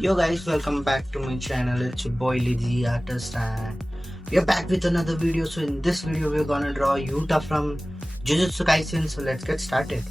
Yo guys, welcome back to my channel. It's your boy Lidhi Artist and we are back with another video. So in this video we're gonna draw Yuta from Jujutsu Kaisen. So let's get started.